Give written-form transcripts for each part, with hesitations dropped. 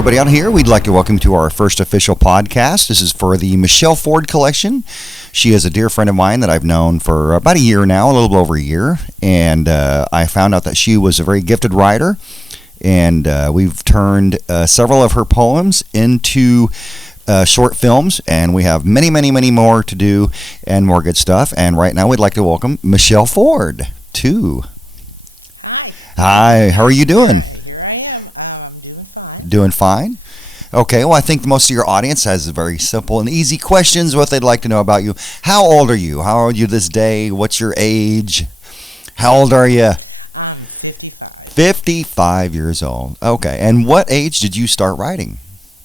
everybody out here. We'd like to welcome you to our first official podcast. This is for the Michelle Ford collection. She is a dear friend of mine that I've known for about a year now, a little over a year. And I found out that she was a very gifted writer. And we've turned several of her poems into short films. And we have many, many, many more to do and more good stuff. And right now we'd like to welcome Michelle Ford to... Hi. Hi, how are you doing? Here I am. I'm doing fine. Doing fine? Okay, well, I think most of your audience has very simple and easy questions, what they'd like to know about you. How old are you? How old are you this day? What's your age? How old are you? I'm 55. 55 years old. Okay, and what age did you start writing?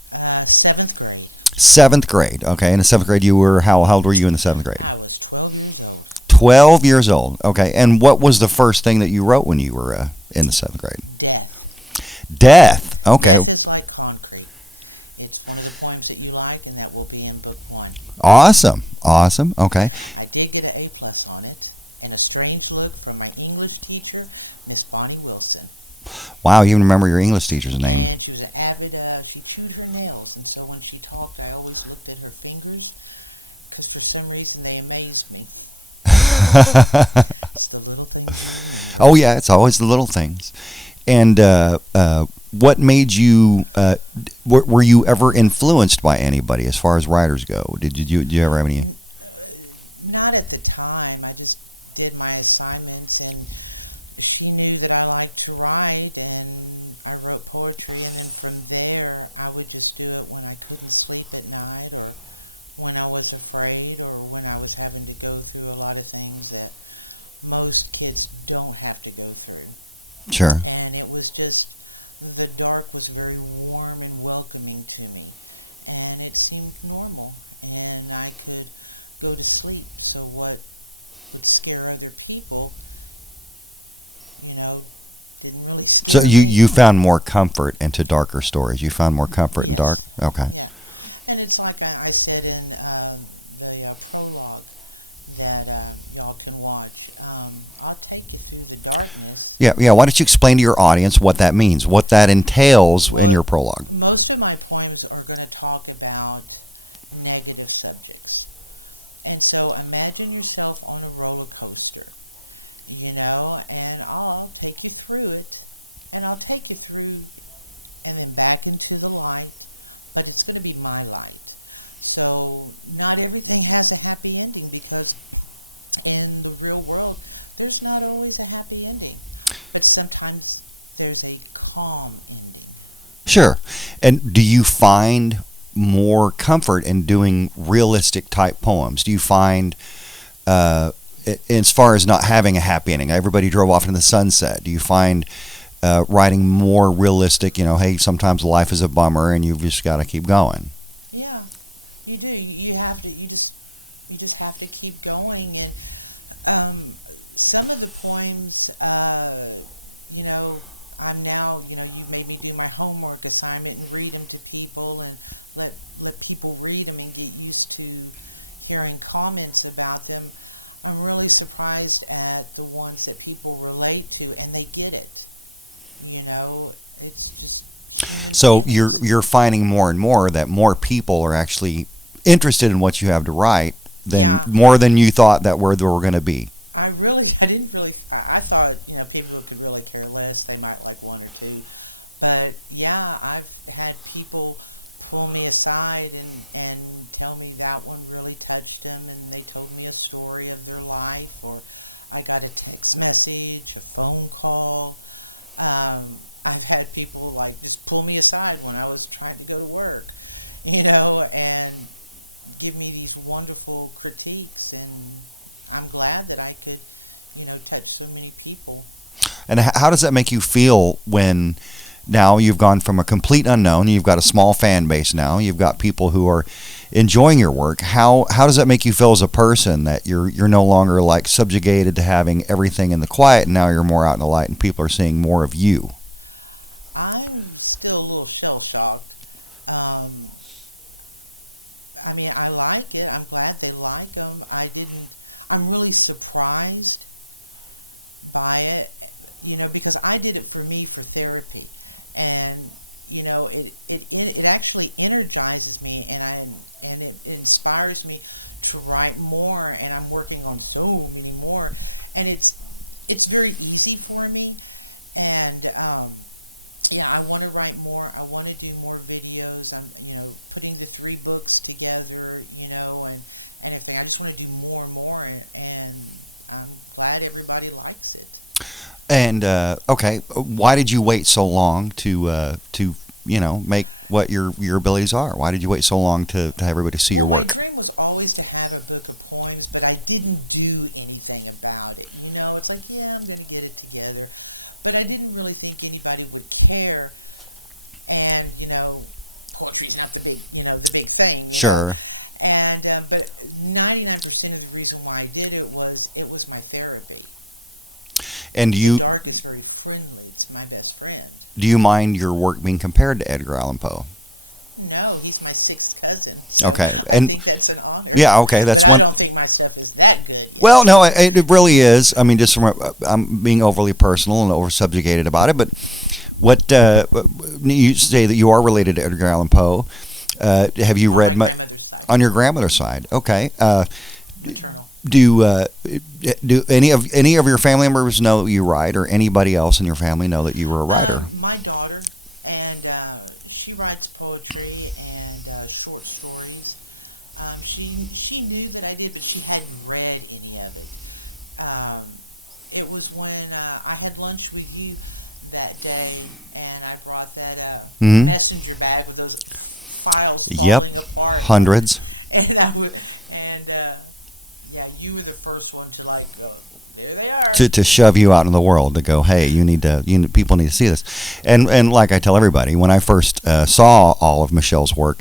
7th grade. 7th grade, okay. In the 7th grade, you were, how old were you in the 7th grade? I was 12 years old. 12 years old, okay. And what was the first thing that you wrote when you were in the 7th grade? Death. Death, okay. Death is like concrete. It's one of the poems that you like, and that will be in book 1. Awesome, awesome, okay. I did get an A+ on it, and a strange look from my English teacher, Miss Bonnie Wilson. Wow, you even remember your English teacher's name. And she was an avid, she chewed her nails, and so when she talked, I always looked at her fingers, because for some reason they amazed me. It's the little things you remember. Oh, yeah, it's always the little things. And what made you, were you ever influenced by anybody as far as writers go? Did you ever have any? Not at the time. I just did my assignments, and she knew that I liked to write, and I wrote poetry, and then from there I would just do it when I couldn't sleep at night, or when I was afraid, or when I was having to go through a lot of things that most kids don't have to go through. Sure. And it was just, the dark was very warm and welcoming to me, and it seemed normal, and I could go to sleep. So what would scare other people, didn't really scare me. So me. you found more comfort into darker stories. You found more comfort in dark? Okay. Yeah. And it's like I said in the prologue that y'all can watch. I'll take you through the darkness. Yeah. Why don't you explain to your audience what that means, what that entails in your prologue? Most of my poems are going to talk about negative subjects. And so imagine yourself on a roller coaster, and I'll take you through it, and I'll take you through and then back into the light, but it's going to be my light. So not everything has a happy ending, because in the real world, there's not always a happy ending, but sometimes there's a calm ending. Sure. And do you find more comfort in doing realistic type poems? Do you find, as far as not having a happy ending, everybody drove off into the sunset, do you find writing more realistic, hey, sometimes life is a bummer and you've just got to keep going? Yeah, you do. You have to, you just have to keep going. And some of the poems, I'm now, you've made me do my homework assignment and read them to people, and let people read them and get used to hearing comments about them. I'm really surprised at the ones that people relate to, and they get it. It's just human feelings. So you're finding more and more that more people are actually interested in what you have to write more than you thought that were going to be. I thought, people could really care less. They might like one or two. But yeah, I've had people pull me aside and tell me that one really touched them, and they told me a story of their life, or I got a text message, a phone call. I've had people just pull me aside when I was trying to go to work, and give me these wonderful critiques, and I'm glad that I could, touch so many people. And how does that make you feel when now you've gone from a complete unknown, you've got a small fan base now, you've got people who are enjoying your work? How does that make you feel as a person, that you're no longer subjugated to having everything in the quiet, and now you're more out in the light and people are seeing more of you? I'm still a little shell-shocked. I like it. I'm glad they like them. I'm really surprised by it, because I did it for me for therapy. And it actually energizes me, and it inspires me to write more, and I'm working on so many more, and it's very easy for me, and yeah, I want to write more. I want to do more videos. I'm, putting the 3 books together, and everything. I just want to do more and more, and I'm glad everybody likes it. And okay, why did you wait so long to make what your abilities are? Why did you wait so long to have everybody see Well, your my work? dream was always to have a book of poems, but I didn't do anything about it. It's like, yeah, I'm going to get it together, but I didn't really think anybody would care. And poetry's not the big thing. Sure. And but 99% of the reason why I did it was my therapy. And The dark is very friendly. It's my best friend. do you mind your work being compared to Edgar Allan Poe? No, he's my 6th cousin, so Okay, I and- think that's an honor. Yeah, okay, that's but I one- don't think my stuff is that good yet. Well, no, it really is. I mean, just from I'm being overly personal and over subjugated about it, but what you say that you are related to Edgar Allan Poe? Have you on read my grandmother's side, on your grandmother's side? Okay. maternal. Do any of your family members know that you write, or anybody else in your family know that you were a writer? My daughter, and she writes poetry and short stories. She knew that I did, but she hadn't read any of it. It was when I had lunch with you that day, and I brought that Mhm. messenger bag with those files falling apart. Hundreds. And yeah, you were the first one to like go. There they are. To shove you out in the world to go, hey, people need to see this, and like I tell everybody, when I first saw all of Michelle's work,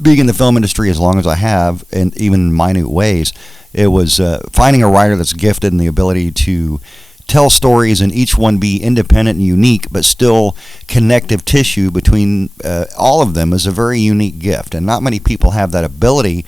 being in the film industry as long as I have, and even in minute ways, it was finding a writer that's gifted in the ability to tell stories and each one be independent and unique, but still connective tissue between all of them is a very unique gift, and not many people have that ability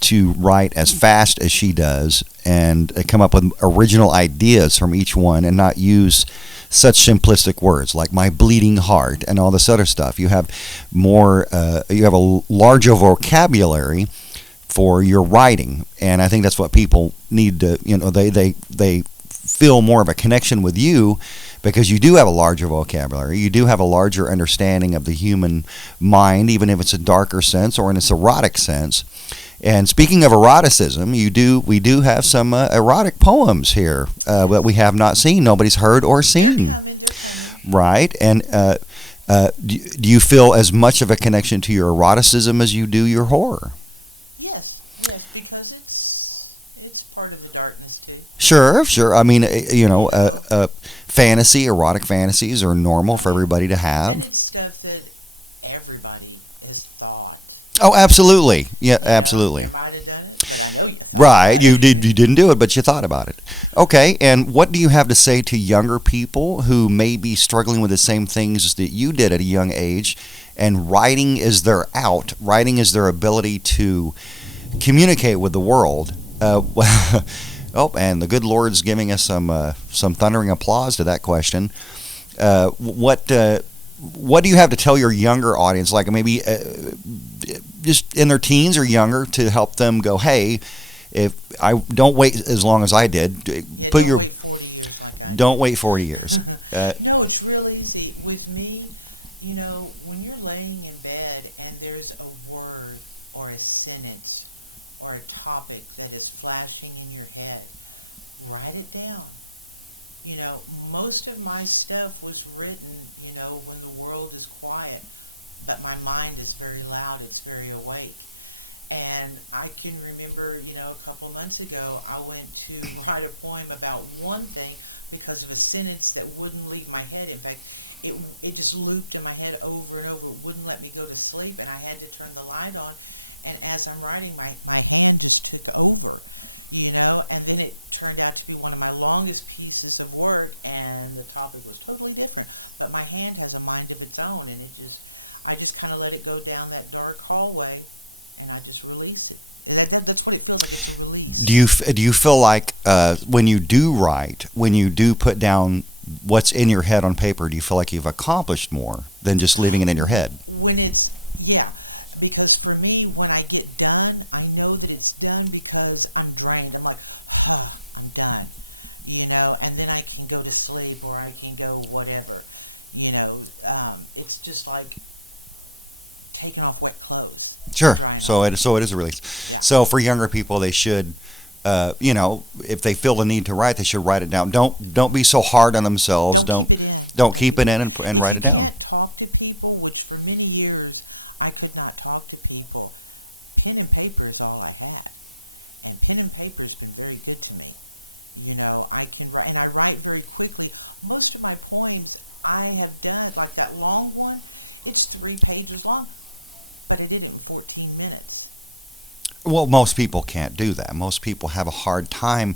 to write as fast as she does and come up with original ideas from each one and not use such simplistic words like my bleeding heart and all this other stuff. You have you have a larger vocabulary for your writing, and I think that's what people need to, they feel more of a connection with you because you do have a larger vocabulary. You do have a larger understanding of the human mind, even if it's a darker sense or in its erotic sense. And speaking of eroticism, we do have some erotic poems here that we have not seen. Nobody's heard or seen. They're coming. Right. And do you feel as much of a connection to your eroticism as you do your horror? Yes, because it's part of the darkness too. Sure. I mean, erotic fantasies are normal for everybody to have. And it's stuff that everybody has thought. Oh, absolutely. Yeah, absolutely. You might have done it, but I know you thought right. about You didn't do it, but you thought about it. Okay, and what do you have to say to younger people who may be struggling with the same things that you did at a young age, and writing is their out, writing is their ability to communicate with the world? Oh, and the good Lord's giving us some thundering applause to that question. What do you have to tell your younger audience, like maybe just in their teens or younger, to help them go, hey, if I don't wait as long as I did. Yeah, don't wait 40 years like I did. Don't wait 40 years. No, it's real easy. With me, when you're laying in bed and there's a word or a sentence or a topic that is flashing in your head, write it down. Most of my stuff was written, when the world is quiet, but my mind is very loud, it's very awake. And I can remember, a couple months ago, I went to write a poem about one thing because of a sentence that wouldn't leave my head. In fact, it just looped in my head over and over. It wouldn't let me go to sleep, and I had to turn the light on. And as I'm writing, my hand just took over. And then it turned out to be one of my longest pieces of work, and the topic was totally different. But my hand has a mind of its own, and I just kind of let it go down that dark hallway, and I just release it. That's what it feels like. It's a release. Do you feel like when you do write, when you do put down what's in your head on paper, do you feel like you've accomplished more than just leaving it in your head? When it's, yeah, because for me, when I get done, I know that it's done because I'm drained. I'm like, I'm done, and then I can go to sleep or I can go whatever, it's just like taking off wet clothes. Sure. Drying So off. it is a release. Yeah. So for younger people, they should, if they feel the need to write, they should write it down. Don't be so hard on themselves. Don't keep it in. Don't keep it in and If write you it down. can't talk to people, which for many years I could not talk to people, pen and paper is all I had. And pen and paper has been very good to me. I can write, and I write very quickly. Most of my poems I have done, like that long one, it's 3 pages long, but I did it in 14 minutes. Well, most people can't do that. Most people have a hard time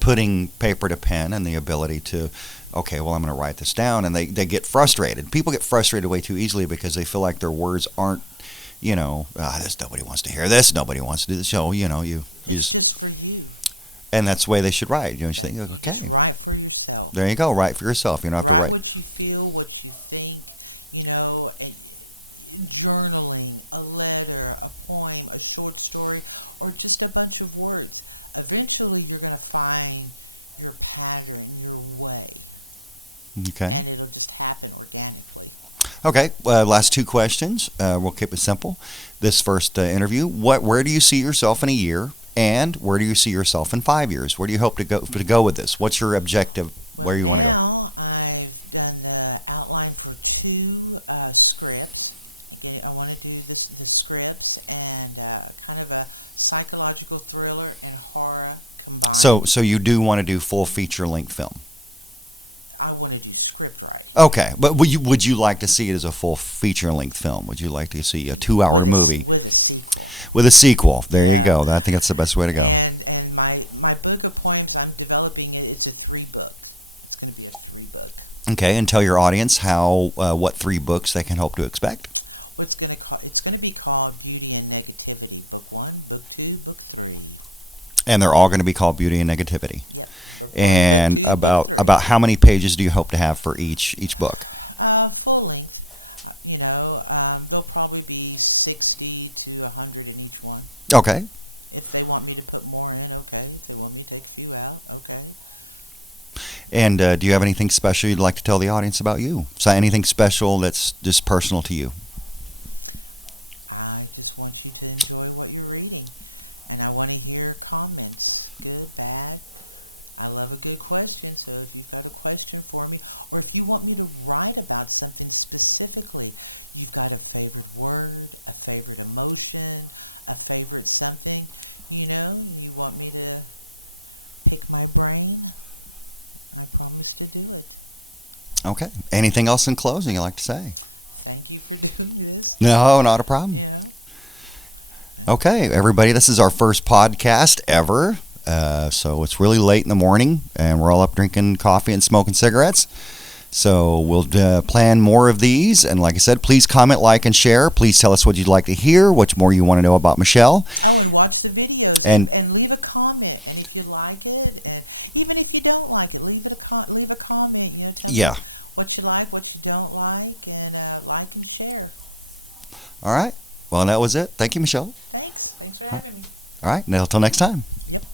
putting paper to pen and the ability to, okay, well, I'm going to write this down. And they get frustrated. People get frustrated way too easily because they feel like their words aren't, this, nobody wants to hear this. Nobody wants to do this. So, It's just for you. And that's the way they should write. You Just write for yourself. There you go. Write for yourself. You know, Write what you feel, what you think, journaling, a letter, a poem, a short story, or just a bunch of words. Eventually, you're going to find your pattern, your way. Okay. And it'll just happen organically. Okay. Last 2 questions. We'll keep it simple. This first interview. Where do you see yourself in a year? And where do you see yourself in 5 years? Where do you hope to go with this? What's your objective? Well, where you now I've done the outline for 2 scripts. Again, I want to do the scripts and kind of a psychological thriller and horror combined. So you do want to do full feature-length film? I want to do script writing. Okay, but would you like to see it as a full feature-length film? Would you like to see a 2-hour movie with a sequel? With a sequel, there Yeah. you go. I think that's the best way to go. And my book of poems, I'm developing it. It's a 3-book. It's going to be a 3-book. Okay, and tell your audience what 3 books they can hope to expect. It's going to be called Beauty and Negativity, Book 1, Book 2, Book 3. And they're all going to be called Beauty and Negativity. Yep. Book 1, And Book 2, about Book 3. about how many pages do you hope to have for each book? Full length. There'll probably be 60 to 100 in each one. Okay. If they want me to put more in, okay. If they want me to take a few out, okay. And do you have anything special you'd like to tell the audience about you? So anything special that's just personal to you? I just want you to enjoy what you're reading. And I want to hear comments, good, bad. I love a good question, so if you've got a question for me, or if you want me to write about something specifically, you've got a favorite word, a favorite emotion, a favorite something, you want me to pick my brain, I promise to do it. Okay. Anything else in closing you'd like to say? Thank you for doing this. No, not a problem. Okay, everybody, this is our first podcast ever. So it's really late in the morning, and we're all up drinking coffee and smoking cigarettes. So we'll plan more of these. And like I said, please comment, like, and share. Please tell us what you'd like to hear, what more you want to know about Michelle. Oh, and watch the videos and leave a comment. And if you like it, and even if you don't like it, leave a comment. Tell me what you like, what you don't like, and like and share. All right. Well, that was it. Thank you, Michelle. Thanks for having me. All right. Now, until next time. Yep.